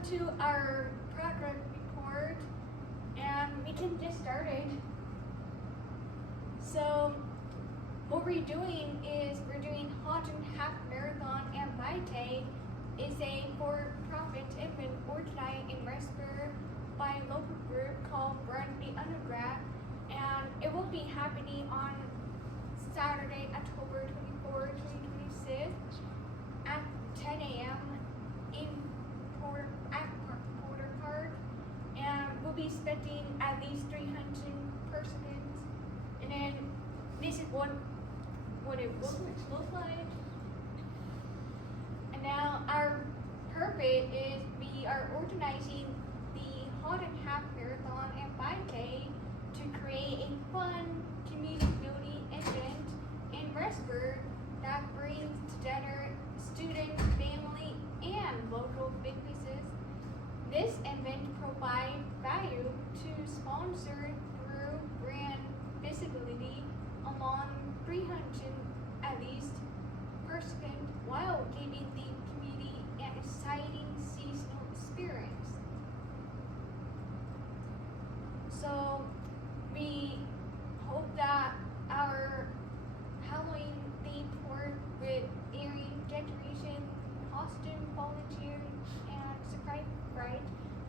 welcome to our progress report, and we can get started. So, what we're doing is we're doing Hot and Half Marathon, and Vitae is a for-profit event organized in Westburg by a local group called Brandley Undergrad, and it will be happening on Saturday, October 24, 2026 at 10 a.m. Porter Park, and we'll be expecting at least 300 participants. And then this is what it will look like. And now our purpose is we are organizing the Hot and Half Marathon and 5K to create a fun community building event in Westburg that brings together students, family, and local businesses. This event provides value to sponsor through brand visibility among 300 at least participants while giving the community an exciting seasonal experience. So we hope that our Halloween theme tour with airing decoration, costume volunteering, and surprise fright.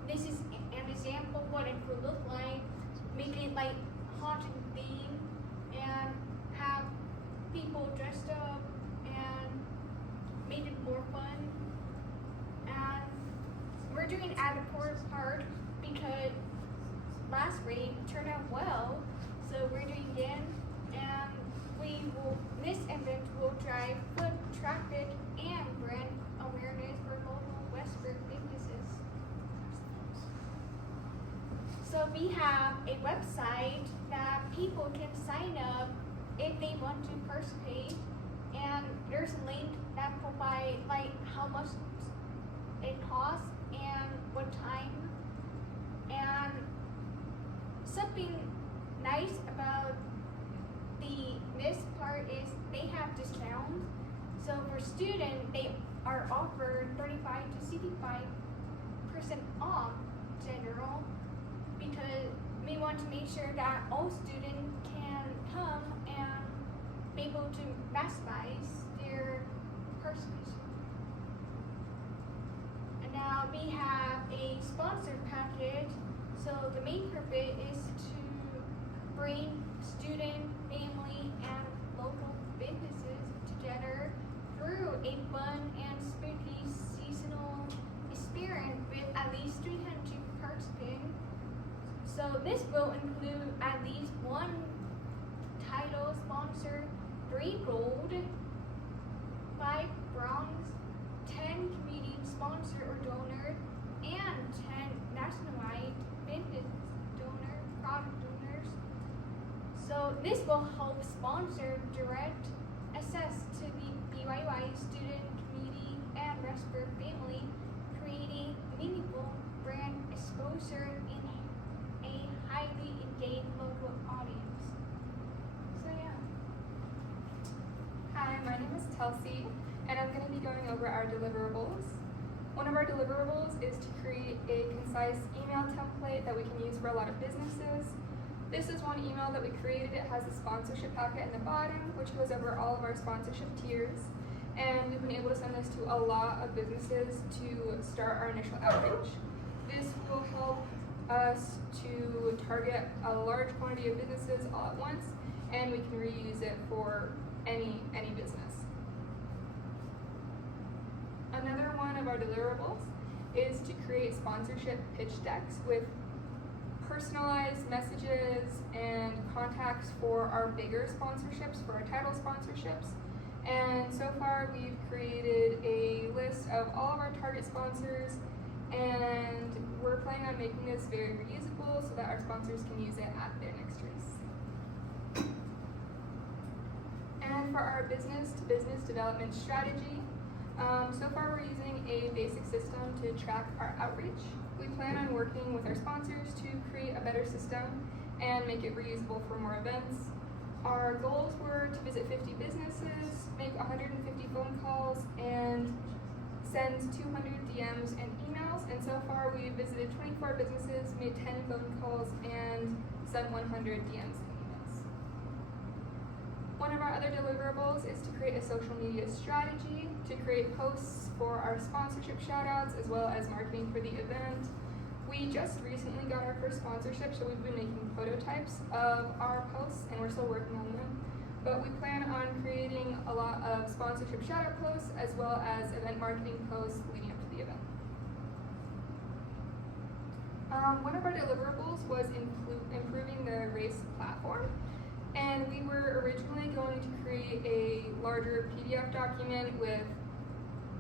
This is an example of what it would look like. Make it like haunted theme and have people dressed up and make it more fun. And we're doing it at a Porter Park because last rain turned out well, so we're doing it again. And this event will drive foot traffic and brand awareness for local Westburg businesses. So we have a website that people can sign up if they want to participate, and there's a link that provides like how much it costs and what time. And something nice about this part is they have discounts. So for students, they are offered 35 to 65% off general, because we want to make sure that all students can come and be able to maximize their participation. And now we have a sponsored package. So the main purpose is to bring student, family, and local businesses together through a fun and spooky seasonal experience with at least 300 participants. So this will include at least one title sponsor, 3 gold, 5 bronze, 10 community sponsor or donor, and 10 nationwide business product donors. So this will help sponsor direct access to the BYY student community and Westburg family, creating meaningful brand exposure in a highly engaged local audience. So yeah. Hi, my name is Kelsey, and I'm going to be going over our deliverables. One of our deliverables is to create a concise email template that we can use for a lot of businesses. This is one email that we created. It has a sponsorship packet in the bottom, which goes over all of our sponsorship tiers. And we've been able to send this to a lot of businesses to start our initial outreach. This will help us to target a large quantity of businesses all at once, and we can reuse it for any business. Another one of our deliverables is to create sponsorship pitch decks with personalized messages and contacts for our bigger sponsorships, for our title sponsorships. And so far we've created a list of all of our target sponsors, and we're planning on making this very reusable so that our sponsors can use it at their next race. And for our business-to-business development strategy, so far we're using a basic system to track our outreach. We plan on working with our sponsors to create a better system and make it reusable for more events. Our goals were to visit 50 businesses, make 150 phone calls, and send 200 DMs and emails, and so far we've visited 24 businesses, made 10 phone calls, and sent 100 DMs and emails. One of our other deliverables is to create a social media strategy, to create posts for our sponsorship shoutouts, as well as marketing for the event. We just recently got our first sponsorship, so we've been making prototypes of our posts, and we're still working on them. But we plan on creating a lot of sponsorship shoutout posts, as well as event marketing posts leading up to the event. One of our deliverables was improving the race platform. And we were originally going to create a larger PDF document with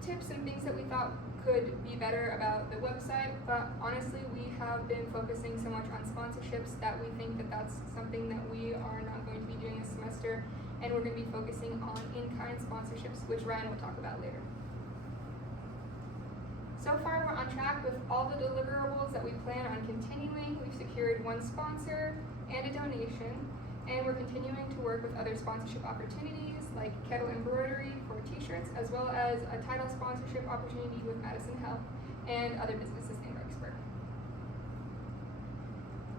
tips and things that we thought could be better about the website, but honestly we have been focusing so much on sponsorships that we think that that's something that we are not going to be doing this semester, and we're going to be focusing on in-kind sponsorships, which Ryan will talk about later. So far we're on track with all the deliverables that we plan on continuing. We've secured one sponsor and a donation, and we're continuing to work with other sponsorship opportunities like Kettle Embroidery for t-shirts, as well as a title sponsorship opportunity with Madison Health and other businesses in Rexburg.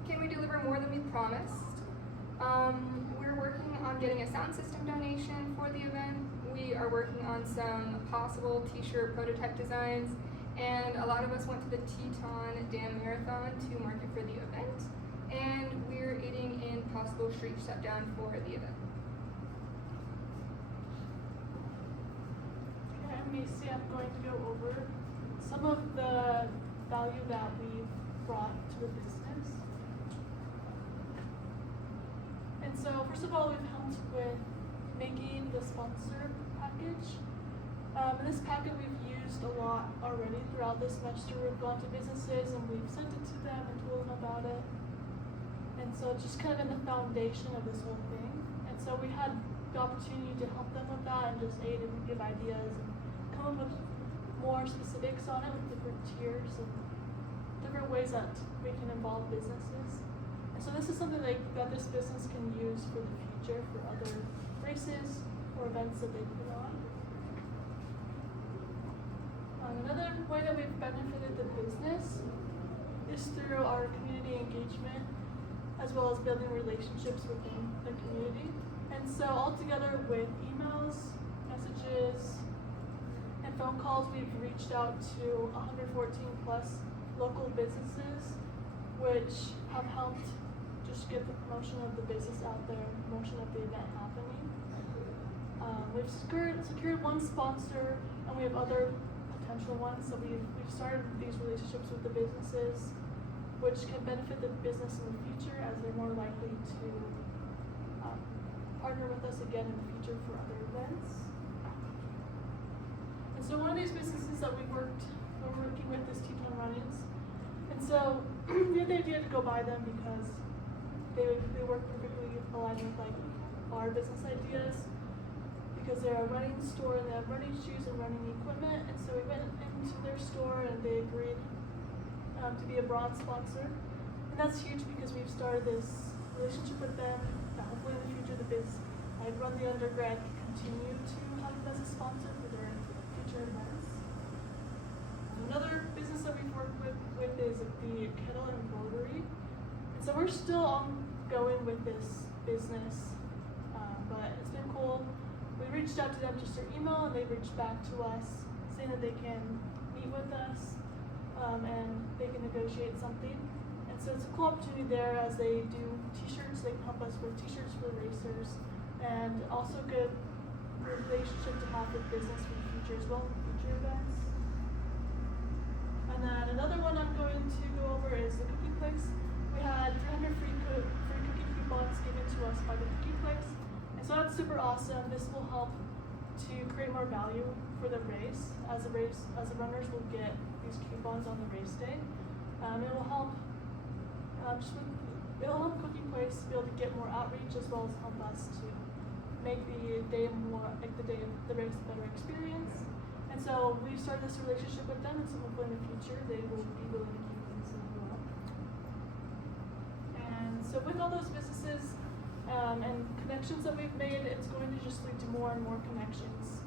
Can we deliver more than we promised? We're working on getting a sound system donation for the event. We are working on some possible t-shirt prototype designs, and a lot of us went to the Teton Dam Marathon to market for the event, and we're aiding in possible street shutdown for the event. Okay, I'm Macy. I'm going to go over some of the value that we've brought to the business. And so, first of all, we've helped with making the sponsor package. And this packet we've used a lot already throughout this semester. We've gone to businesses and we've sent it to them and told them about it. And so it's just kind of in the foundation of this whole thing. And so we had the opportunity to help them with that and just aid and give ideas and come up with more specifics on it with different tiers and different ways that we can involve businesses. And so this is something that this business can use for the future for other races or events that they put on. Another way that we've benefited the business is through our community engagement, as well as building relationships within the community. And so altogether with emails, messages, and phone calls, we've reached out to 114 plus local businesses, which have helped just get the promotion of the business out there, promotion of the event happening. We've secured one sponsor, and we have other potential ones. So we've started these relationships with the businesses, which can benefit the business in the future as they're more likely to partner with us again in the future for other events. And so one of these businesses that we're working with is Teton Run-Ins. And so we had the idea to go by them because they work perfectly aligned with like our business ideas, because they're a running store and they have running shoes and running equipment. And so we went into their store and they agreed to be a bronze sponsor. And that's huge because we've started this relationship with them that hopefully in the future I'd run the undergrad continue to have them as a sponsor for their future events. Another business that we've worked with is the Kettle Embroidery. And so we're still ongoing with this business, but it's been cool. We reached out to them just through email, and they reached back to us saying that they can meet with us and they can negotiate something. And so it's a cool opportunity there as they do t-shirts. They can help us with t-shirts for the racers, and also a good relationship to have with business for the future as well, for future events. And then another one I'm going to go over is the cookie place. We had 300 free cookie coupons given to us by the cookie place. And so that's super awesome. This will help to create more value for the race, as the runners will get these coupons on the race day. It will help Cookie Place be able to get more outreach, as well as help us to make the day more, like the day of the race, a better experience. And so we started this relationship with them, and so hopefully in the future they will be willing to keep things as well. And so with all those businesses and connections that we've made, it's going to just lead to more and more connections.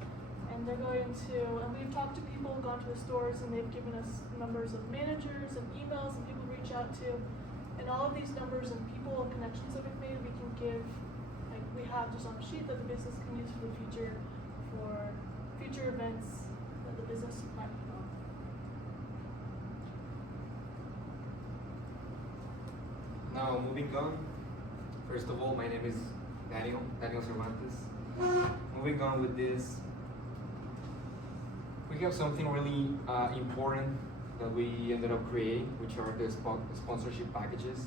and they're going to, and we've talked to people, gone to the stores, and they've given us numbers of managers and emails and people to reach out to. And all of these numbers and people and connections that we've made, we can give, like we have just on a sheet that the business can use for the future, for future events that the business might put on. Now, moving on. First of all, my name is Daniel Cervantes. Moving on with this, we have something really important that we ended up creating, which are the sponsorship packages.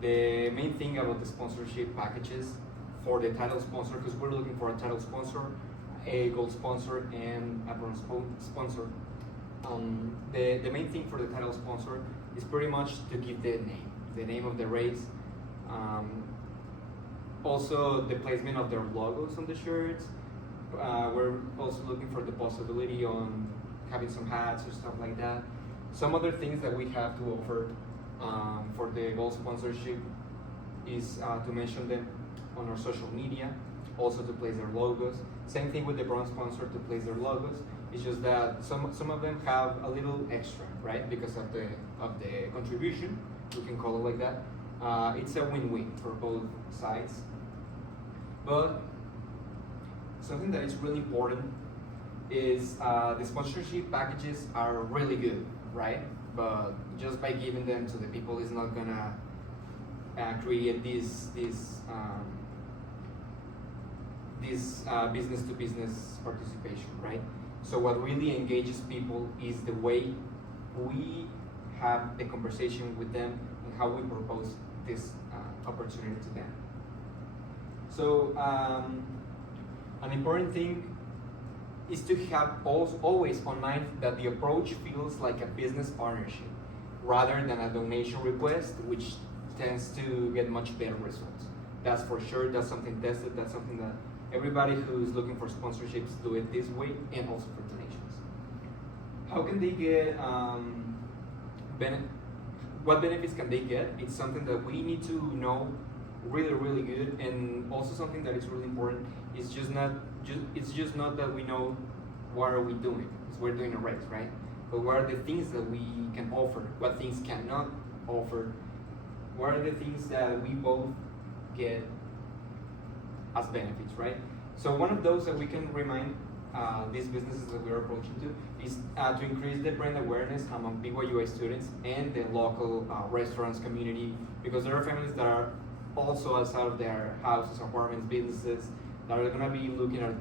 The main thing about the sponsorship packages for the title sponsor, because we're looking for a title sponsor, a gold sponsor, and a bronze sponsor. The main thing for the title sponsor is pretty much to give the name of the race. Also, the placement of their logos on the shirts. We're also looking for the possibility on having some hats or stuff like that. Some other things that we have to offer for the gold sponsorship is to mention them on our social media, also to place their logos. Same thing with the bronze sponsor, to place their logos. It's just that some of them have a little extra, right? Because of the contribution, we can call it like that. It's a win-win for both sides. But something that is really important is the sponsorship packages are really good, right? But just by giving them to the people is not gonna create this business-to-business participation, right? So what really engages people is the way we have the conversation with them and how we propose this opportunity to them. So an important thing is to have always on mind that the approach feels like a business partnership rather than a donation request, which tends to get much better results. That's for sure. That's something tested. That's something that everybody who's looking for sponsorships do it this way, and also for donations. How can they get what benefits can they get? It's something that we need to know really good, and also something that is really important is it's just not that we know what are we doing, because we're doing a race, right? But what are the things that we can offer, what things cannot offer, what are the things that we both get as benefits, right? So one of those that we can remind these businesses that we're approaching to is to increase the brand awareness among BYUI students and the local restaurants community, because there are families that are also outside of their houses, apartments, businesses that are gonna be looking at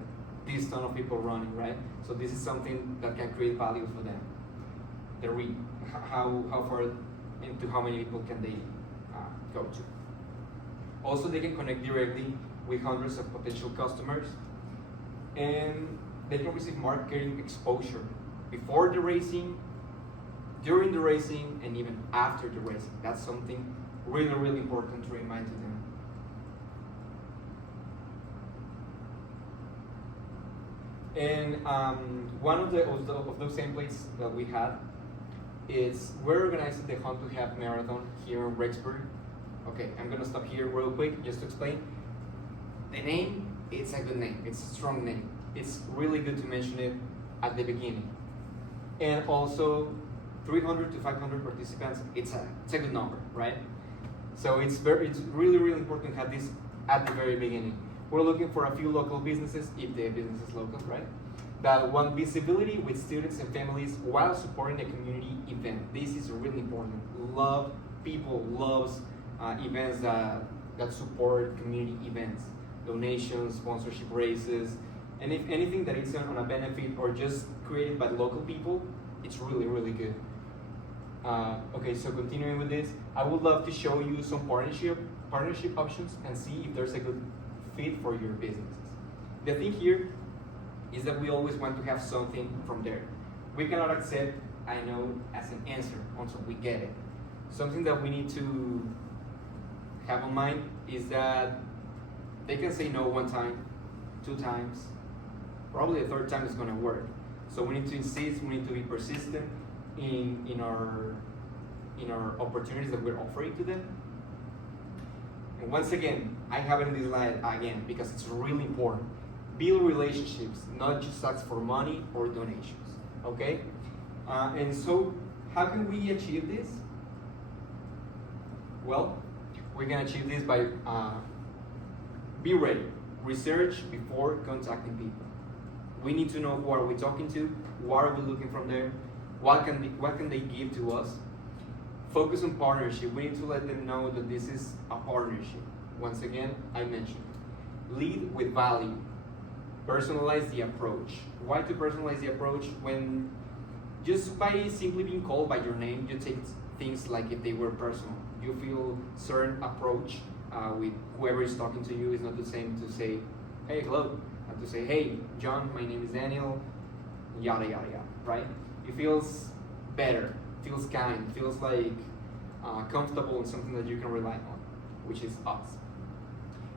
this ton of people running, right? So this is something that can create value for them. The read, how far into how many people can they go to. Also, they can connect directly with hundreds of potential customers, and they can receive marketing exposure before the racing, during the racing, and even after the racing. That's something really important to remind to them. And one of those templates that we had is we're organizing the Hunt to Have Marathon here in Rexburg. Okay, I'm gonna stop here real quick just to explain. The name, it's a good name, it's a strong name. It's really good to mention it at the beginning. And also 300 to 500 participants, it's a good number, right? So it's really important to have this at the very beginning. We're looking for a few local businesses, if the business is local, right? That want visibility with students and families while supporting a community event. This is really important. People loves events that support community events, donations, sponsorship races, and if anything that is on a benefit or just created by local people, it's really good. Okay, so continuing with this, I would love to show you some partnership options and see if there's a good fit for your businesses. The thing here is that we always want to have something from there. We cannot accept I know as an answer until we get it. Something that we need to have in mind is that they can say no one time, 2 times, probably a 3rd time is gonna work. So we need to insist, we need to be persistent in our opportunities that we're offering to them. And once again, I have it in this slide again because it's really important. build relationships, not just ask for money or donations, okay? And so, how can we achieve this? Well, we can achieve this by be ready. Research before contacting people. We need to know who are we talking to, what are we looking from there, what can they give to us. Focus on partnership. We need to let them know that this is a partnership. Once again, I mentioned lead with value. Personalize the approach. Why to personalize the approach? When just by simply being called by your name, you take things like if they were personal. You feel certain approach with whoever is talking to you is not the same to say, hey, hello, and to say, hey, John, my name is Daniel, yada, yada, yada, right? It feels better, feels kind, feels like comfortable and something that you can rely on, which is us.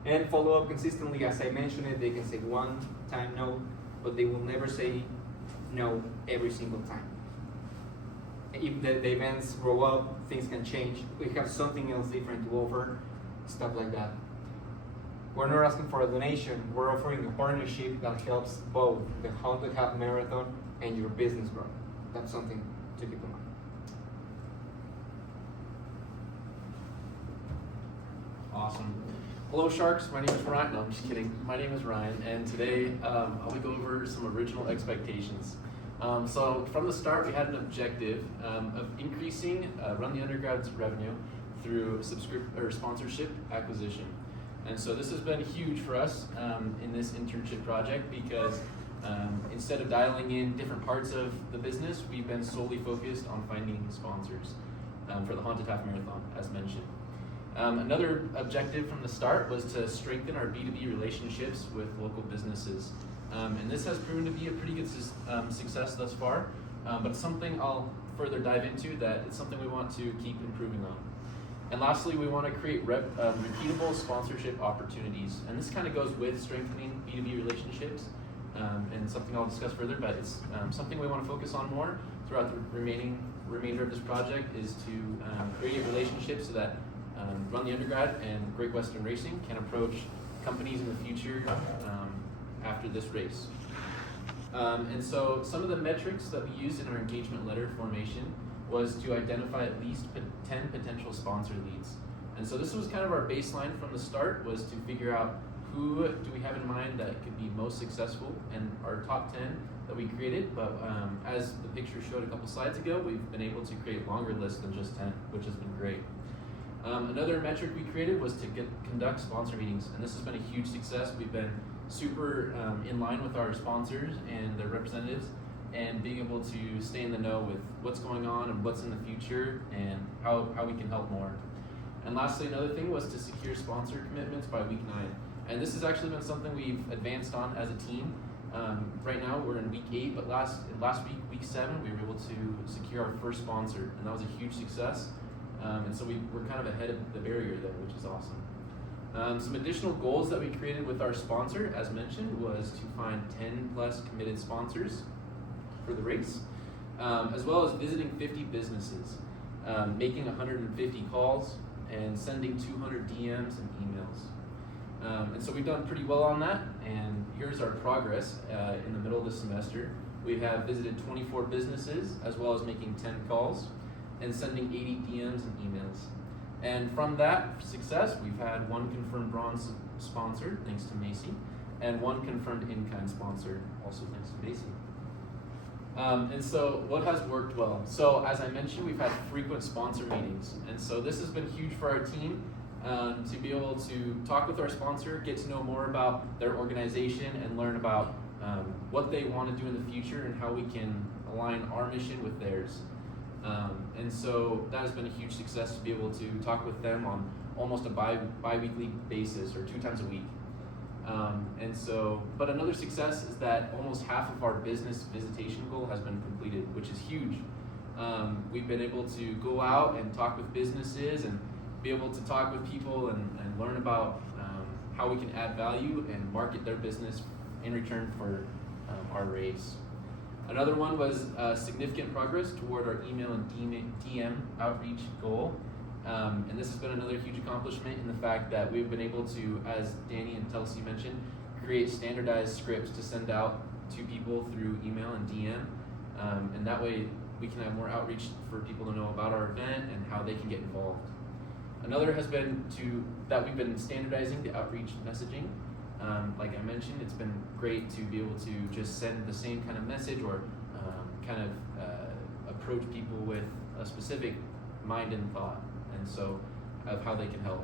And follow up consistently. As I mentioned it, they can say one time no, but they will never say no every single time. If the events grow up, things can change. We have something else different to offer, stuff like that. We're not asking for a donation. We're offering a partnership that helps both the Hunt to Have Marathon and your business grow. That's something to keep in mind. Awesome. Hello, Sharks. My name is Ryan. No, I'm just kidding. My name is Ryan, and today I will go over some original expectations. So from the start, we had an objective of increasing Run the Undergrad's revenue through sponsorship acquisition. And so this has been huge for us in this internship project because instead of dialing in different parts of the business, we've been solely focused on finding sponsors for the Haunted Half Marathon, as mentioned. Another objective from the start was to strengthen our B2B relationships with local businesses. And this has proven to be a pretty good success thus far, but it's something I'll further dive into that it's something we want to keep improving on. And lastly, we want to create repeatable sponsorship opportunities. And this kind of goes with strengthening B2B relationships and something I'll discuss further, but it's something we want to focus on more throughout the remainder of this project is to create relationships so that Run the Undergrad and Great Western Racing can approach companies in the future after this race. And so some of the metrics that we used in our engagement letter formation was to identify at least 10 potential sponsor leads. And so this was kind of our baseline from the start, was to figure out who do we have in mind that could be most successful, and our top 10 that we created. But as the picture showed a couple slides ago, we've been able to create a longer list than just 10, which has been great. Another metric we created was to conduct sponsor meetings, and this has been a huge success. We've been super in line with our sponsors and their representatives, and being able to stay in the know with what's going on and what's in the future and how we can help more. And lastly, another thing was to secure sponsor commitments by week 9. And this has actually been something we've advanced on as a team. Right now we're in week 8, but last week, week 7, we were able to secure our first sponsor, and that was a huge success. And so we're kind of ahead of the barrier there, which is awesome. Some additional goals that we created with our sponsor, as mentioned, was to find 10 plus committed sponsors for the race, as well as visiting 50 businesses, making 150 calls, and sending 200 DMs and emails. And so we've done pretty well on that, and here's our progress in the middle of the semester. We have visited 24 businesses, as well as making 10 calls, and sending 80 DMs and emails. And from that success, we've had 1 confirmed bronze sponsor, thanks to Macy, and 1 confirmed in-kind sponsor, also thanks to Macy. And so what has worked well? So as I mentioned, we've had frequent sponsor meetings. And so this has been huge for our team to be able to talk with our sponsor, get to know more about their organization, and learn about what they want to do in the future and how we can align our mission with theirs. And so that has been a huge success to be able to talk with them on almost a bi-weekly basis, or 2 times a week. And so, but another success is that almost half of our business visitation goal has been completed, which is huge. We've been able to go out and talk with businesses and be able to talk with people and learn about how we can add value and market their business in return for our race. Another one was significant progress toward our email and DM outreach goal. And this has been another huge accomplishment in the fact that we've been able to, as Danny and Telsey mentioned, create standardized scripts to send out to people through email and DM, and that way we can have more outreach for people to know about our event and how they can get involved. Another has been that we've been standardizing the outreach messaging. Like I mentioned, it's been great to be able to just send the same kind of message or approach people with a specific mind and thought, and so of how they can help.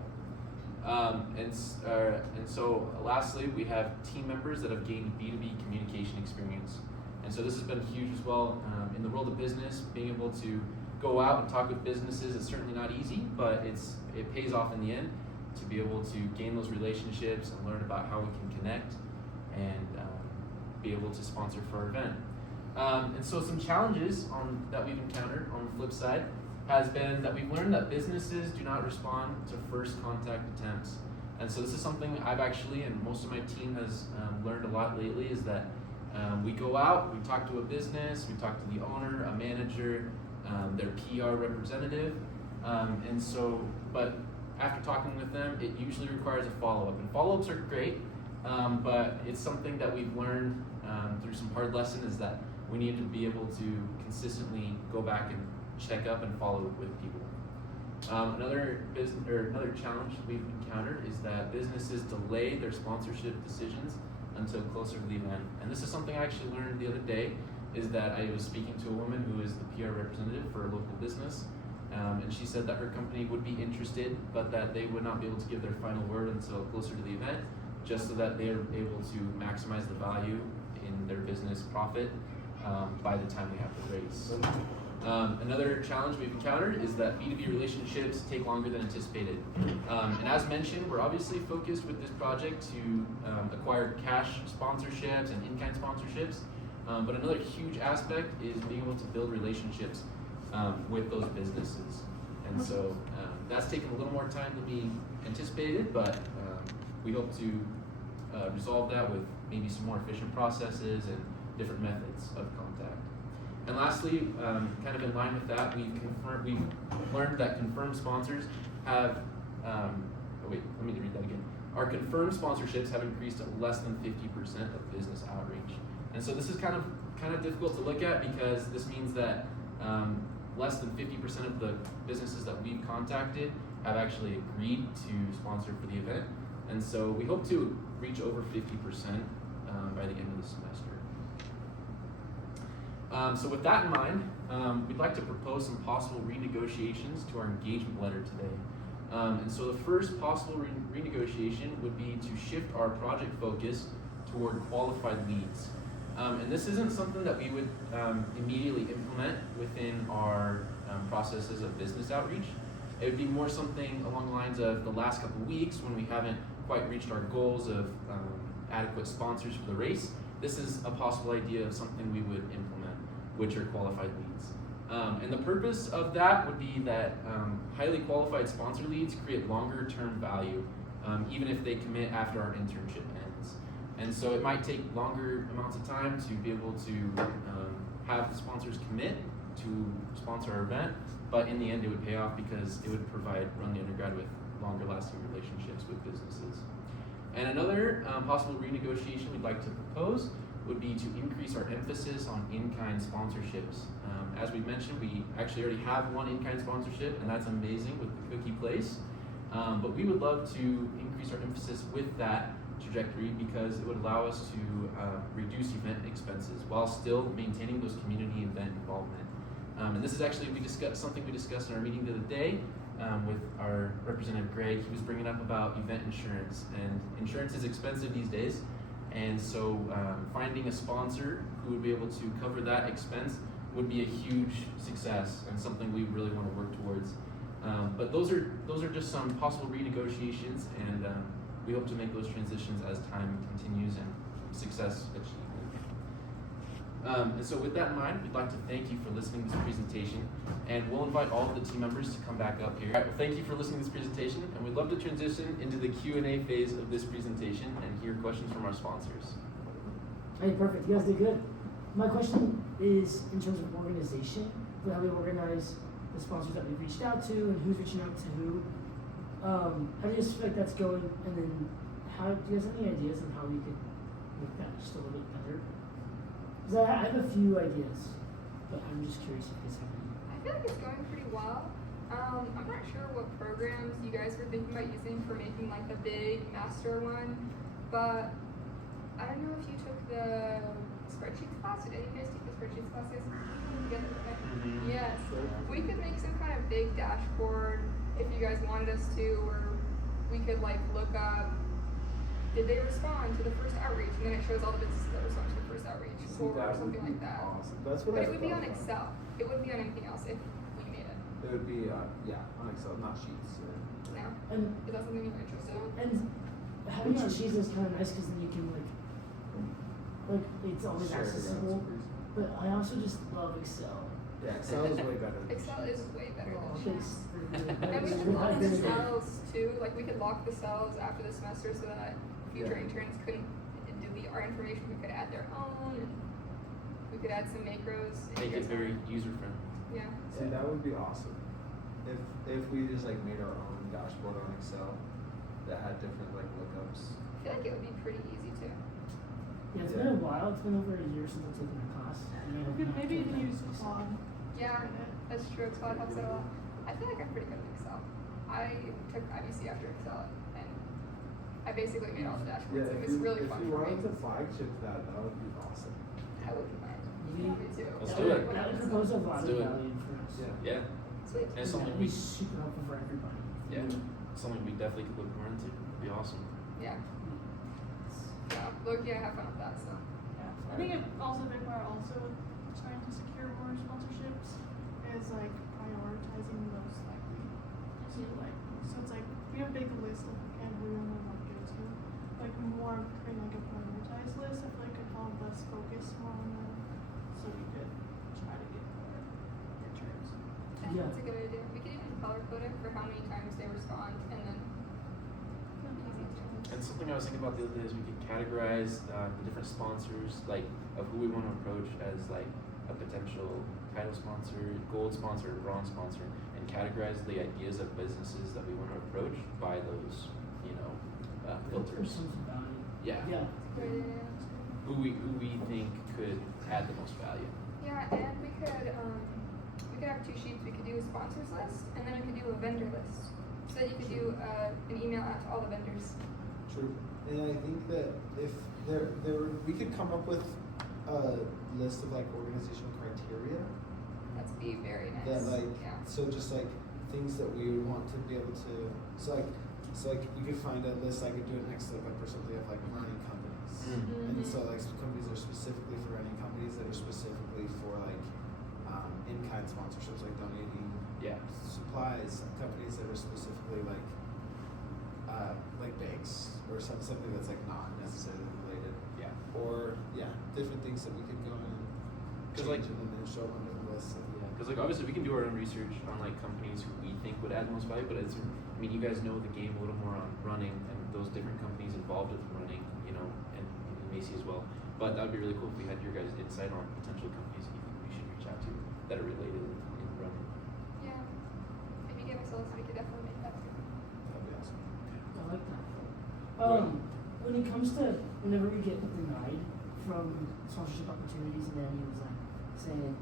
And so lastly, we have team members that have gained B2B communication experience. And so this has been huge as well. In the world of business, being able to go out and talk with businesses is certainly not easy, but it pays off in the end to be able to gain those relationships and learn about how we can connect and be able to sponsor for our event. And so some challenges that we've encountered on the flip side has been that we've learned that businesses do not respond to first contact attempts. And so this is something I've actually, and most of my team has learned a lot lately, is that we go out, we talk to a business, we talk to the owner, a manager, their PR representative, but after talking with them, it usually requires a follow-up. And follow-ups are great, but it's something that we've learned through some hard lessons, is that we need to be able to consistently go back and check up and follow up with people. Another challenge we've encountered is that businesses delay their sponsorship decisions until closer to the event. And this is something I actually learned the other day, is that I was speaking to a woman who is the PR representative for a local business, and she said that her company would be interested, but that they would not be able to give their final word until closer to the event, just so that they're able to maximize the value in their business profit by the time we have the race. Another challenge we've encountered is that B2B relationships take longer than anticipated. And as mentioned, we're obviously focused with this project to acquire cash sponsorships and in-kind sponsorships. But another huge aspect is being able to build relationships with those businesses. And so that's taken a little more time than we anticipated, but we hope to resolve that with maybe some more efficient processes and different methods of contact. And lastly, kind of in line with that, we've learned that confirmed sponsors have, let me read that again. Our confirmed sponsorships have increased to less than 50% of business outreach. And so this is kind of difficult to look at, because this means that less than 50% of the businesses that we've contacted have actually agreed to sponsor for the event. And so we hope to reach over 50% by the end of the semester. So with that in mind, we'd like to propose some possible renegotiations to our engagement letter today. And so the first possible renegotiation would be to shift our project focus toward qualified leads. And this isn't something that we would immediately implement within our processes of business outreach. It would be more something along the lines of the last couple of weeks when we haven't quite reached our goals of adequate sponsors for the race. This is a possible idea of something we would implement, which are qualified leads. And the purpose of that would be that highly qualified sponsor leads create longer term value, even if they commit after our internship ends. And so it might take longer amounts of time to be able to have the sponsors commit to sponsor our event, but in the end it would pay off because it would run the undergrad with longer lasting relationships with businesses. And another possible renegotiation we'd like to propose would be to increase our emphasis on in-kind sponsorships. As we mentioned, we actually already have one in-kind sponsorship, and that's amazing with the Cookie Place. But we would love to increase our emphasis with that trajectory, because it would allow us to reduce event expenses while still maintaining those community event involvement. And this is actually something we discussed in our meeting the other day with our representative Greg. He was bringing up about event insurance, and insurance is expensive these days. And so finding a sponsor who would be able to cover that expense would be a huge success and something we really want to work towards. But those are just some possible renegotiations, and we hope to make those transitions as time continues and success achieved. And so with that in mind, we'd like to thank you for listening to this presentation, and we'll invite all of the team members to come back up here. All right, well, thank you for listening to this presentation, and we'd love to transition into the Q&A phase of this presentation and hear questions from our sponsors. Hey, perfect. You guys did good. My question is in terms of organization, for how we organize the sponsors that we've reached out to and who's reaching out to who. How do you guys feel like that's going? And then, do you guys have any ideas on how we could make that just a little bit better? Because I have a few ideas, but I'm just curious if you guys have any. I feel like it's going pretty well. I'm not sure what programs you guys were thinking about using for making like the big master one, but I don't know if you took the spreadsheets class. Did any of you guys take the spreadsheets classes? Together, right? Mhm. Yes. We could make some kind of big dashboard if you guys wanted us to, where we could like look up, did they respond to the first outreach, and then it shows all the businesses that responded to the first outreach, or something like that. Awesome. That's what But I it would be thought on about. Excel. It wouldn't be on anything else if we made it. It would be, on Excel, not Sheets. No? And Is that something you're interested in? and having on sheets is kind of nice because then you can like it's always Share it around accessible. some reason. But I also just love Excel. Yeah, Excel is way better than Excel is way better than Thanks. Sheets. And we could lock the cells too. Like we could lock the cells after the semester so that future Yeah. interns couldn't delete our information. We could add their own. And we could add some macros. if Make you it guys very want. user friendly. Yeah. See, that would be awesome. If we just like made our own dashboard on Excel that had different like lookups. I feel like it would be pretty easy too. Yeah, it's been a while. It's been over a year since I've taken a class. Maybe you can use Claude. Yeah, that's true. Excel helps out a lot. I feel like I'm pretty good at Excel. I took IBC after Excel, and I basically made all the dashboards. Yeah, It was really if fun you for me. wanted to flagship that would be awesome. I wouldn't mind. You- Me too. Let's that do would, it. that would propose a lot Let's of do it. value for us. Yeah. Yeah. Sweet. And something That'd we be super helpful for everybody. yeah, something we definitely could look more into. It'd be awesome. Yeah. Yeah. Look, yeah, have fun with that. So. I think it also a big part also trying to secure more sponsorships is like prioritizing the most likely. So like it's like we have a big list of and we want to go to. Like more creating like a prioritized list of like could help us focus more on them so we could try to get more interns. I think Yeah. that's a good idea. We could even color code it for how many times they respond, and then. And something I was thinking about the other day is we could categorize the different sponsors, like of who we want to approach as like a potential title sponsor, gold sponsor, bronze sponsor, and categorize the ideas of businesses that we want to approach by those, filters. Some value. Yeah. Yeah. Good idea. Who we think could add the most value. Yeah, and we could have two sheets. We could do a sponsors list, and then we could do a vendor list, so that you could do an email out to all the vendors. True. And I think that if we could come up with a list of like organizational criteria That's be very nice. that like yeah. so just like things that we would want to be able to so like we could find a list. I could do an Excel or something of like running companies. Mhm. And so like some companies are specifically for running companies that are specifically for like in-kind sponsorships, like donating Yeah. supplies. Companies that are specifically like banks or something that's like not necessarily related. Yeah. Or different things that we could go in and 'Cause, change like- and then show up on different lists. And, Because like obviously we can do our own research on like companies who we think would add the most value, but I mean you guys know the game a little more on running and those different companies involved with running, and Macy as well. But that would be really cool if we had your guys' insight on potential companies you think we should reach out to that are related in running. Yeah. If you give us a list, we could definitely make that too. that'd be awesome. I like that. Well- When it comes to whenever we get denied from sponsorship opportunities, and then he was like saying,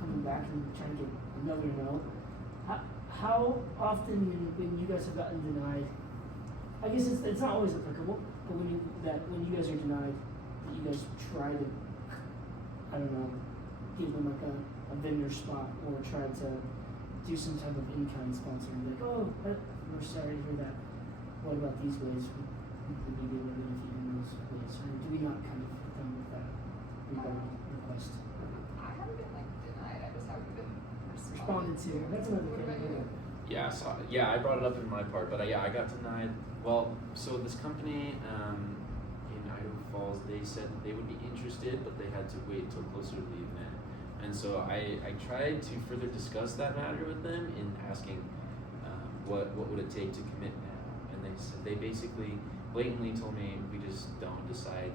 coming back and trying to get another no. How often when you guys have gotten denied, I guess it's not always applicable, but when you guys are denied, that you guys try to, I don't know, give them like a vendor spot or try to do some type of in-kind sponsoring, like, we're sorry to hear that. What about these ways? We could maybe a little bit if you in those ways, or do we not kind of hit them with that request? I haven't been like denied. I just haven't been Responded to. That's another What thing. about you? Yeah, so I brought it up in my part, but I got denied. Well, so this company in Idaho Falls, they said that they would be interested, but they had to wait until closer to the event. And so I tried to further discuss that matter with them in asking what would it take to commit now, and they basically blatantly told me we just don't decide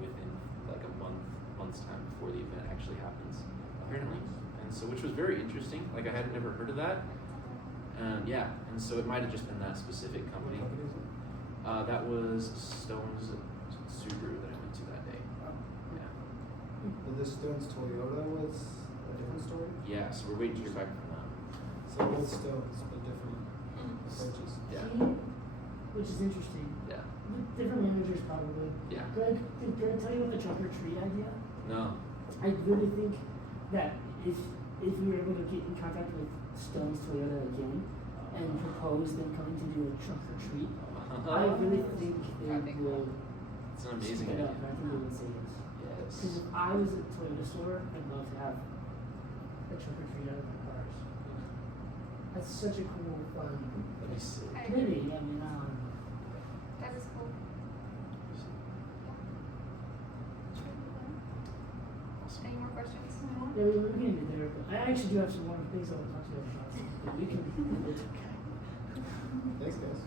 within like a month's time before the event actually happens, apparently. And so which was very interesting. Like I had never heard of that. And so it might have just been that specific company. That was Subaru that I went to that day. Yeah. But this Stone's Toyota was a different story. Yeah, so we're waiting to hear back from them. So both Stones, but different approaches. Yeah. See, which is interesting. Yeah. Different managers probably. Yeah. Greg, did Greg tell you about the trunk or treat idea? No. I really think that if we were able to get in contact with Stone's Toyota again and propose them coming to do a trunk or treat, I really think they will It's an amazing pick it idea. up. I think they would say yes. Because Yes. if I was at a Toyota store, I'd love to have a trunk or treat out of my cars. That's such a cool, fun That'd be sick. I agree. community. I mean, That is cool. Awesome. Any more questions? yeah, we're getting to there, but I actually do have some more things I want to talk to you about. But we can. Thanks, guys.